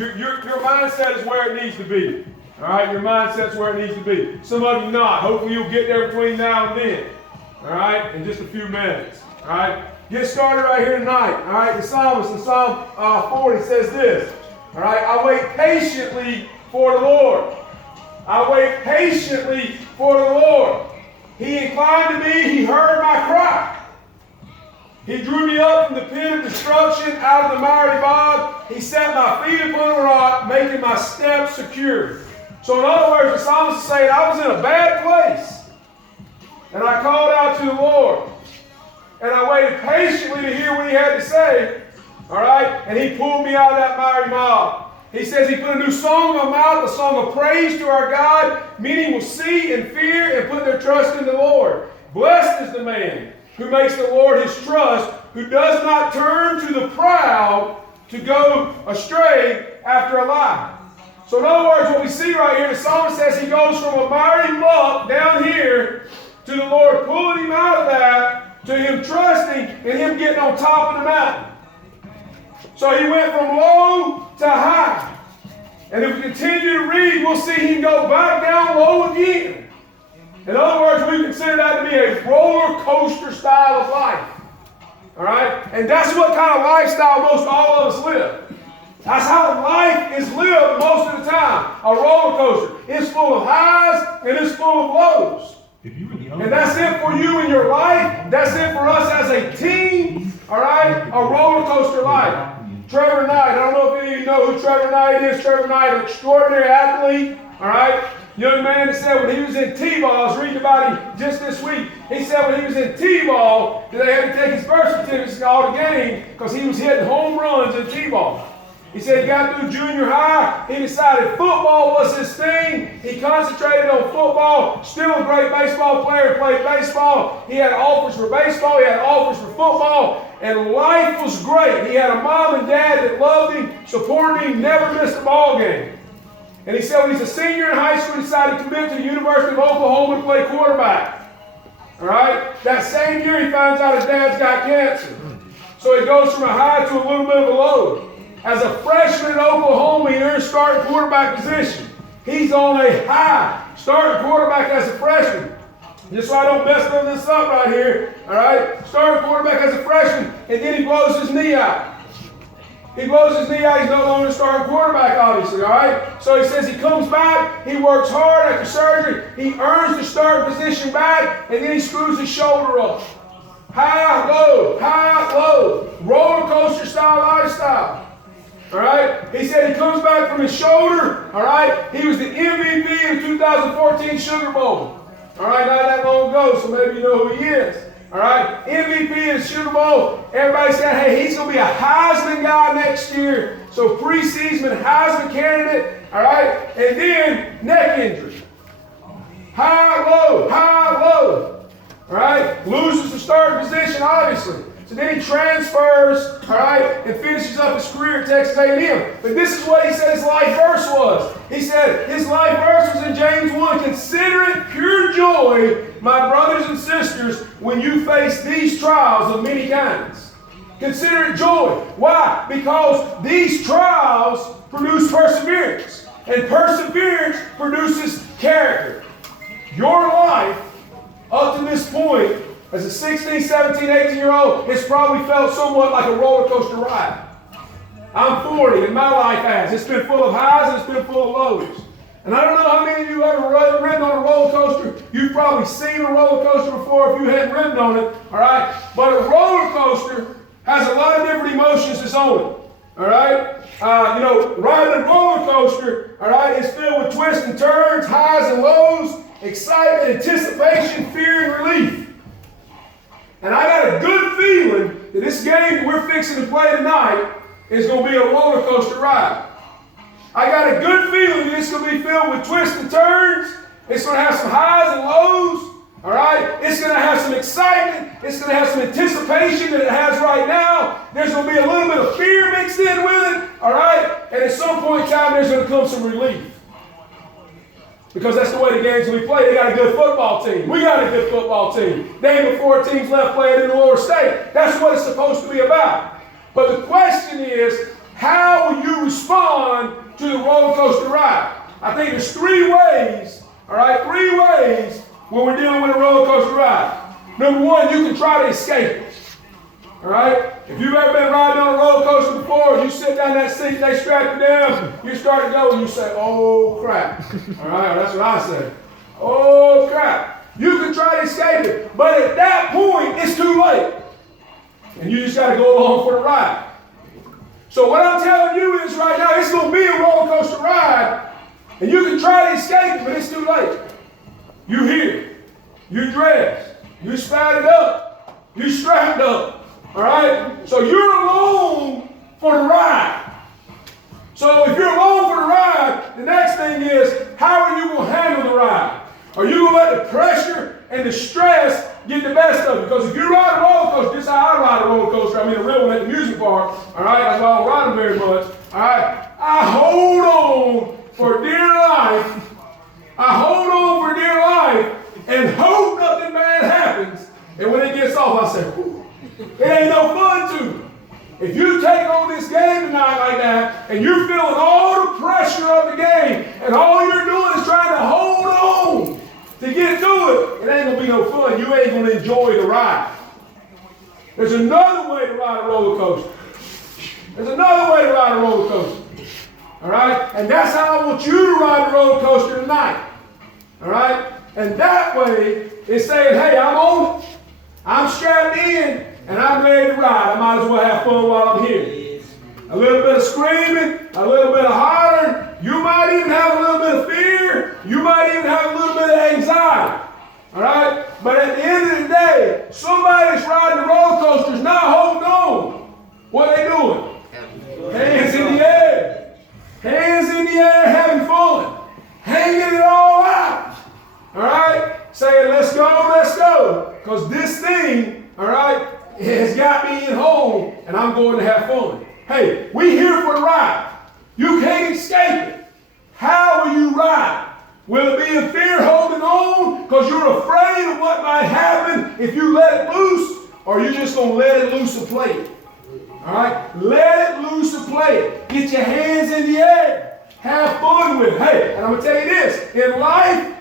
Your mindset is where it needs to be. All right, your mindset's where it needs to be. Some of you not. Hopefully you'll get there between now and then. All right, in just a few minutes. All right, get started right here tonight. All right, the psalmist in Psalm 40 says this. All right, I wait patiently for the Lord. I wait patiently for the Lord. He inclined to me. He heard my cry. He drew me up from the pit of destruction, out of the miry bog. He set my feet upon a rock, making my steps secure. So in other words, the psalmist is saying, I was in a bad place. And I called out to the Lord. And I waited patiently to hear what he had to say. All right? And he pulled me out of that miry bog. He says he put a new song in my mouth, a song of praise to our God. Many will see and fear and put their trust in the Lord. Blessed is the man who makes the Lord his trust, who does not turn to the proud to go astray after a lie. So in other words, what we see right here, the psalmist says he goes from a miry muck down here to the Lord pulling him out of that, to him trusting and him getting on top of the mountain. So he went from low to high. And if we continue to read, we'll see him go back down low again. In other words, we consider that to be a roller coaster style of life. All right? And that's what kind of lifestyle most all of us live. That's how life is lived most of the time. A roller coaster. It's full of highs and it's full of lows. And that's it for you in your life. That's it for us as a team. All right? A roller coaster life. Trevor Knight. I don't know if any of you know who Trevor Knight is. Trevor Knight, an extraordinary athlete. All right? Young man that said when he was in T-ball, I was reading about him just this week. He said when he was in T-ball, that they had to take his birth certificate to all the game because he was hitting home runs in T-ball. He said he got through junior high. He decided football was his thing. He concentrated on football. Still a great baseball player. Played baseball. He had offers for baseball. He had offers for football. And life was great. He had a mom and dad that loved him, supported him, never missed a ball game. And he said when he's a senior in high school, he decided to commit to the University of Oklahoma and play quarterback. All right? That same year, he finds out his dad's got cancer. So he goes from a high to a little bit of a low. As a freshman at Oklahoma, he earns starting quarterback position. He's on a high, starting quarterback as a freshman. Just so I don't mess this up right here, all right? Starting quarterback as a freshman, and then he blows his knee out. He blows his knee out. He's no longer starting quarterback, obviously, all right? So he says he comes back. He works hard after surgery. He earns the starting position back, and then he screws his shoulder up. High, low, roller coaster style lifestyle. All right? He said he comes back from his shoulder. All right? He was the MVP of the 2014 Sugar Bowl. All right? Not that long ago, so maybe you know who he is. All right? MVP of the Sugar Bowl. Everybody said, hey, he's going to be a Heisman guy next year. So preseason Heisman candidate. All right? And then neck injury. High, low. All right? Loses the starting position, obviously. So then he transfers, all right, and finishes up his career at Texas A&M. But this is what he said his life verse was. He said his life verse was in James 1. Consider it pure joy, my brothers and sisters, when you face these trials of many kinds. Consider it joy. Why? Because these trials produce perseverance. And perseverance produces character. Your life, up to this point, as a 16, 17, 18-year-old, it's probably felt somewhat like a roller coaster ride. I'm 40, and my life has. It's been full of highs and it's been full of lows. And I don't know how many of you ever ridden on a roller coaster. You've probably seen a roller coaster before if you hadn't ridden on it, all right? But a roller coaster has a lot of different emotions that's on it, all right? Riding a roller coaster, all right, is filled with twists and turns, highs and lows, excitement, anticipation, fear, and relief. And I got a good feeling that this game that we're fixing to play tonight is going to be a roller coaster ride. I got a good feeling that it's going to be filled with twists and turns. It's going to have some highs and lows. All right? It's going to have some excitement. It's going to have some anticipation that it has right now. There's going to be a little bit of fear mixed in with it. All right? And at some point in time, there's going to come some relief. Because that's the way the games we play. They got a good football team. We got a good football team. Day before teams left playing in the lower state. That's what it's supposed to be about. But the question is, how will you respond fun to the roller coaster ride. I think there's 3 ways, all right, 3 ways when we're dealing with a roller coaster ride. Number 1, you can try to escape it. All right? If you've ever been riding on a roller coaster before, you sit down that seat, they strap you down, you start to go, and you say, oh, crap. All right? That's what I say. Oh, crap. You can try to escape it, but at that point, it's too late. And you just got to go along for the ride. So what I'm telling you is right now, it's going to be a roller coaster ride, and you can try to escape it, but it's too late. You're here. You're dressed. You're spatted up. You're strapped up. All right? So you're alone for the ride. So if you're alone for the ride, the next thing is, how are you going to handle the ride? Are you going to let the pressure and the stress get the best of you? Because if you ride a roller coaster, this is how I ride a roller coaster. I mean, a real one at the amusement park. All right? That's why I don't ride them very much. All right? I hold on for dear life. I hold on for dear life and hope nothing bad happens. And when it gets off, I say, whew. It ain't no fun to me. If you take on this game tonight like that, and you're feeling all the pressure of the game, and all you're doing is trying to hold on to get through it, it ain't going to be no fun. You ain't going to enjoy the ride. There's another way to ride a roller coaster. There's another way to ride a roller coaster. All right? And that's how I want you to ride a roller coaster tonight. All right? And that way, it's saying, hey, I'm on it. I'm strapped in. And I'm ready to ride. I might as well have fun while I'm here. A little bit of screaming, a little bit of hollering. You might even have a little bit of fear. You might even have a little bit of anxiety. All right? But at the end of the day, somebody that's riding the roller coaster is not holding on. What are they doing? Hands in the air. Hands in the air, having fun. Hanging it all out. All right? Saying, let's go. Because this thing, all right, it has got me in home, and I'm going to have fun. Hey, we here for the ride. You can't escape it. How will you ride? Will it be in fear holding on because you're afraid of what might happen if you let it loose, or are you just going to let it loose and play it? All right? Let it loose and play it. Get your hands in the air. Have fun with it. Hey, and I'm going to tell you this. In life,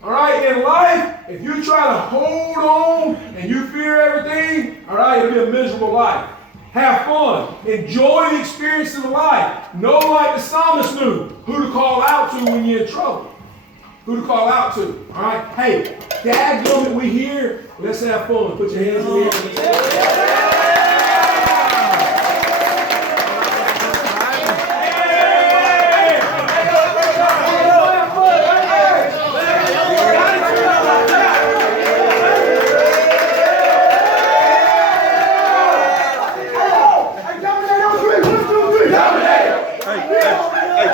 all right, in life, if you try to hold on and you fear everything, all right, it'll be a miserable life. Have fun. Enjoy the experience of life. Know, like the psalmist knew, who to call out to when you're in trouble. Who to call out to. All right? Hey, dadgummit, we here. Let's have fun. Put your hands in the air.